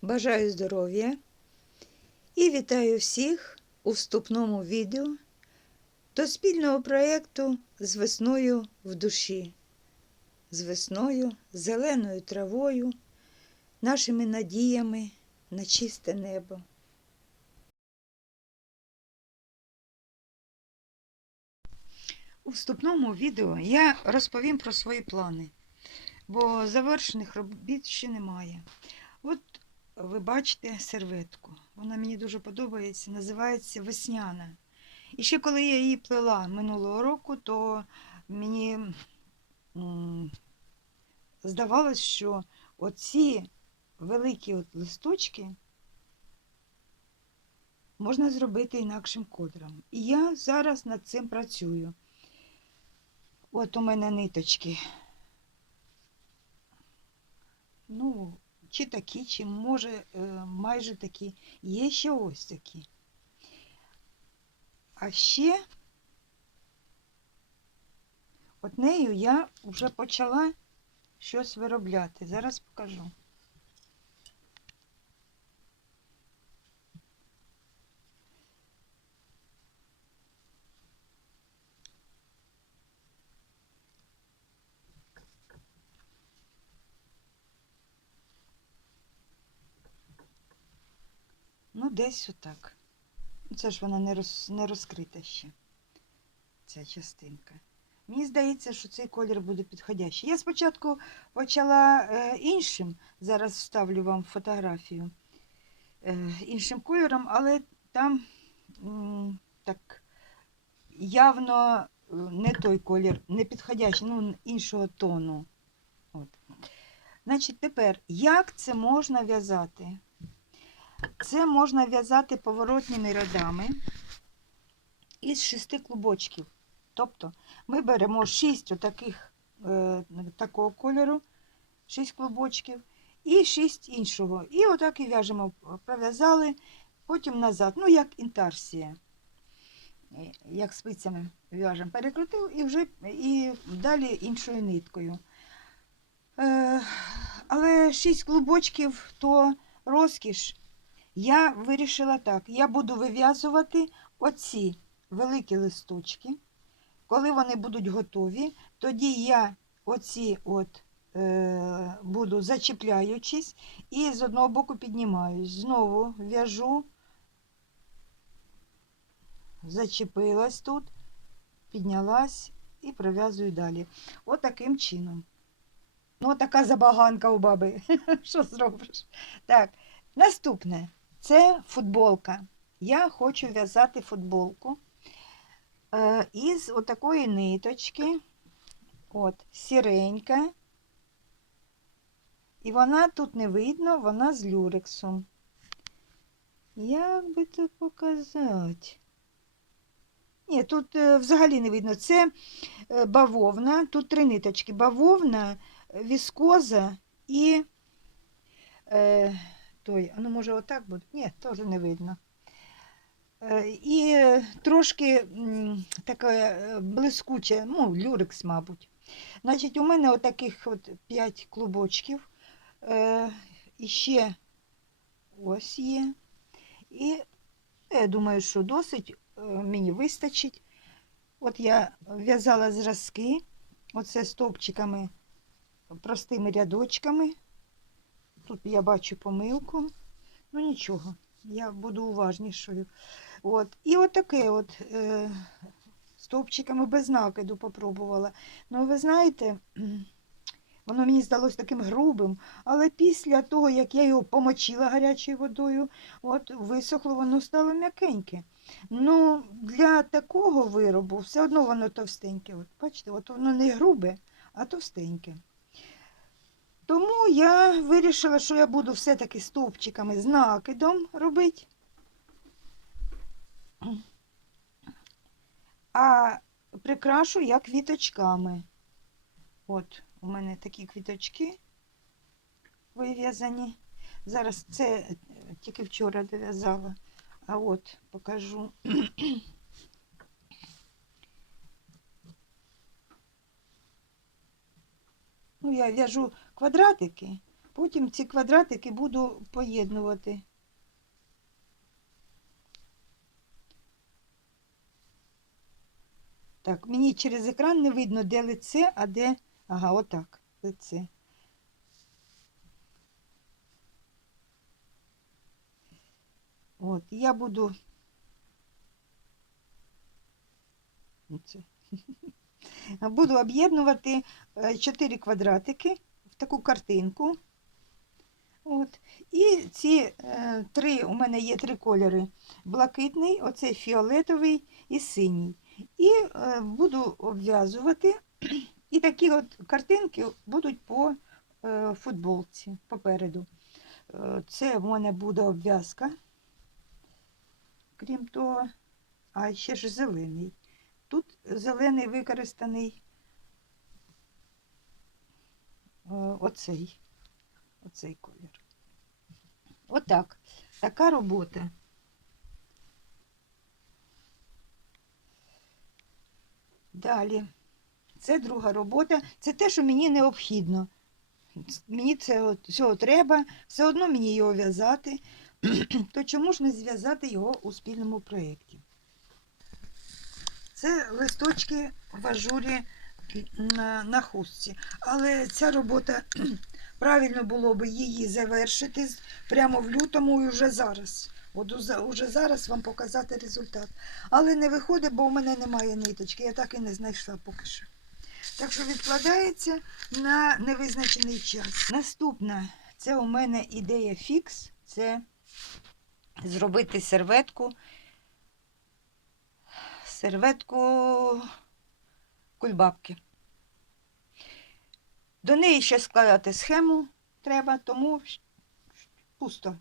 Бажаю здоров'я і вітаю всіх у вступному відео до спільного проєкту з весною в душі, з весною, зеленою травою, нашими надіями на чисте небо. У вступному відео я розповім про свої плани, бо завершених робіт ще немає. От ви бачите серветку. Вона мені дуже подобається, називається весняна. І ще коли я її плела минулого року, то мені здавалось, що оці великі от листочки можна зробити інакшим кольором. І я зараз над цим працюю. От у мене ниточки. Ну, чи такі, чи може е, майже такі. Є ще ось такі. А ще от нею я вже почала щось виробляти. Зараз покажу. Десь отак. Ну, Це ж вона не, роз, не розкрита ще, ця частинка. Мені здається, що цей колір буде підходящий. Я спочатку почала е, іншим, зараз вставлю вам фотографію е, іншим кольором, але там м, так явно е, не той колір, не підходящий, ну, іншого тону. От. Значить, тепер, як це можна в'язати? Це можна в'язати поворотними рядами із шести клубочків. Тобто ми беремо шість отаких е, такого кольору, шість клубочків і шість іншого. І отак і в'яжемо, пров'язали, потім назад, ну як інтарсія. Е, Як спицями в'яжемо, перекрутив і вже і далі іншою ниткою. Е, але шість клубочків то розкіш. Я вирішила так: я буду вив'язувати оці великі листочки. Коли вони будуть готові, тоді я оці от е, буду зачіпляючись і з одного боку піднімаюсь. Знову в'яжу, зачепилась тут, піднялась і пров'язую далі. От таким чином. Ну, така забаганка у баби. Що зробиш? Так, наступне. Це футболка. Я хочу в'язати футболку е, із отакої ниточки, от, сіренька. І вона тут не видно, вона з люрексом. Як би це показати? Ні, тут е, взагалі не видно. Це е, бавовна, тут три ниточки. Бавовна, віскоза і. Той, ну може отак буде? Ні, теж не видно. Е, І трошки таке е, блискуче, ну, люрекс, мабуть. Значить, у мене отаких от 5 клубочків. Е, І ще ось є. І я думаю, що досить мені вистачить. От я в'язала зразки, оце стовпчиками, простими рядочками. Тут я бачу помилку. Ну нічого, я буду уважнішою. От. І от таке от е, стовпчиками без накиду попробувала. Ну, ви знаєте, воно мені здалося таким грубим, але після того, як я його помочила гарячою водою, от висохло, воно стало м'якеньке. Ну, для такого виробу все одно воно товстеньке. От, бачите, от воно не грубе, а товстеньке. Тому я вирішила, що я буду все-таки стовпчиками з накидом робити. А прикрашу я квіточками. От, у мене такі квіточки вив'язані. Зараз це тільки вчора дов'язала. А от покажу. Ну, я в'яжу квадратики, Потім ці квадратики буду поєднувати. Так, мені через екран не видно, де лице, а де. Ага, отак. Лице. От, я буду. Оце. Буду об'єднувати е, чотири квадратики в таку картинку. От. І ці е, три, у мене є три кольори: блакитний, оцей фіолетовий і синій. І е, буду обв'язувати. І такі от картинки будуть по футболці попереду. Це в мене буде обв'язка. Крім того, а ще ж зелений. Тут зелений використаний е, оцей, оцей колір. Отак. Така робота. Далі. Це друга робота. Це те, що мені необхідно. Мені це цього треба, все одно мені його в'язати. То чому ж не зв'язати його у спільному проєкті? Це листочки в ажурі на, хустці. Але ця робота правильно було би її завершити прямо в лютому і вже зараз. От уже зараз вам показати результат. Але не виходить, бо у мене немає ниточки. Я так і не знайшла поки що. Так що відкладається на невизначений час. Наступна це у мене ідея фікс. Це зробити серветку. Серветку кульбабки. До неї ще складати схему треба, тому пусто.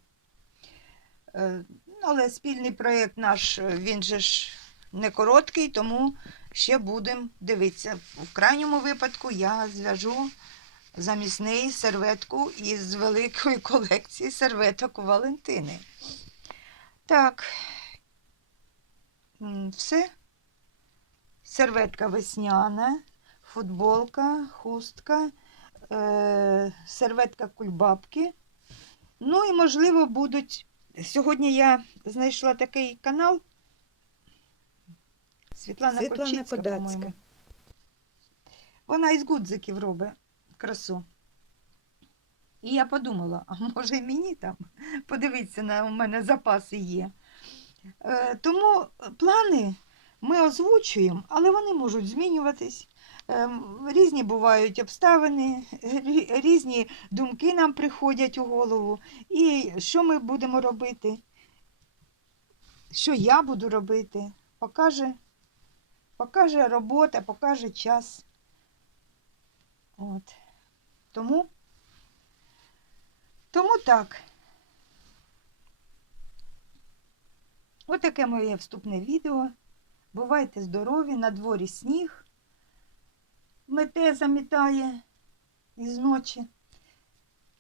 Е, Але спільний проєкт наш, він же ж не короткий, тому ще будемо дивитися. В крайньому випадку я зв'яжу замість неї серветку із великої колекції серветок Валентини. Так, все. Серветка весняна, футболка, хустка, е- серветка кульбабки. Ну і, можливо, будуть. Сьогодні я знайшла такий канал. Світлана, Світлана по-моєму. Вона із гудзиків робить красу. І я подумала, а може і мені там подивитися, на у мене запаси є. Е, тому плани ми озвучуємо, але вони можуть змінюватись. Ем, Різні бувають обставини, різні думки нам приходять у голову. І що ми будемо робити? Що я буду робити? Покаже, покаже робота, покаже час. От. Тому, тому так. Отаке моє вступне відео. Бувайте здорові, на дворі сніг. Мете замітає із ночі.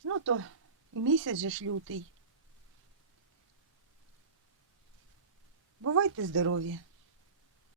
Ну, то і місяць же ж лютий. Бувайте здорові!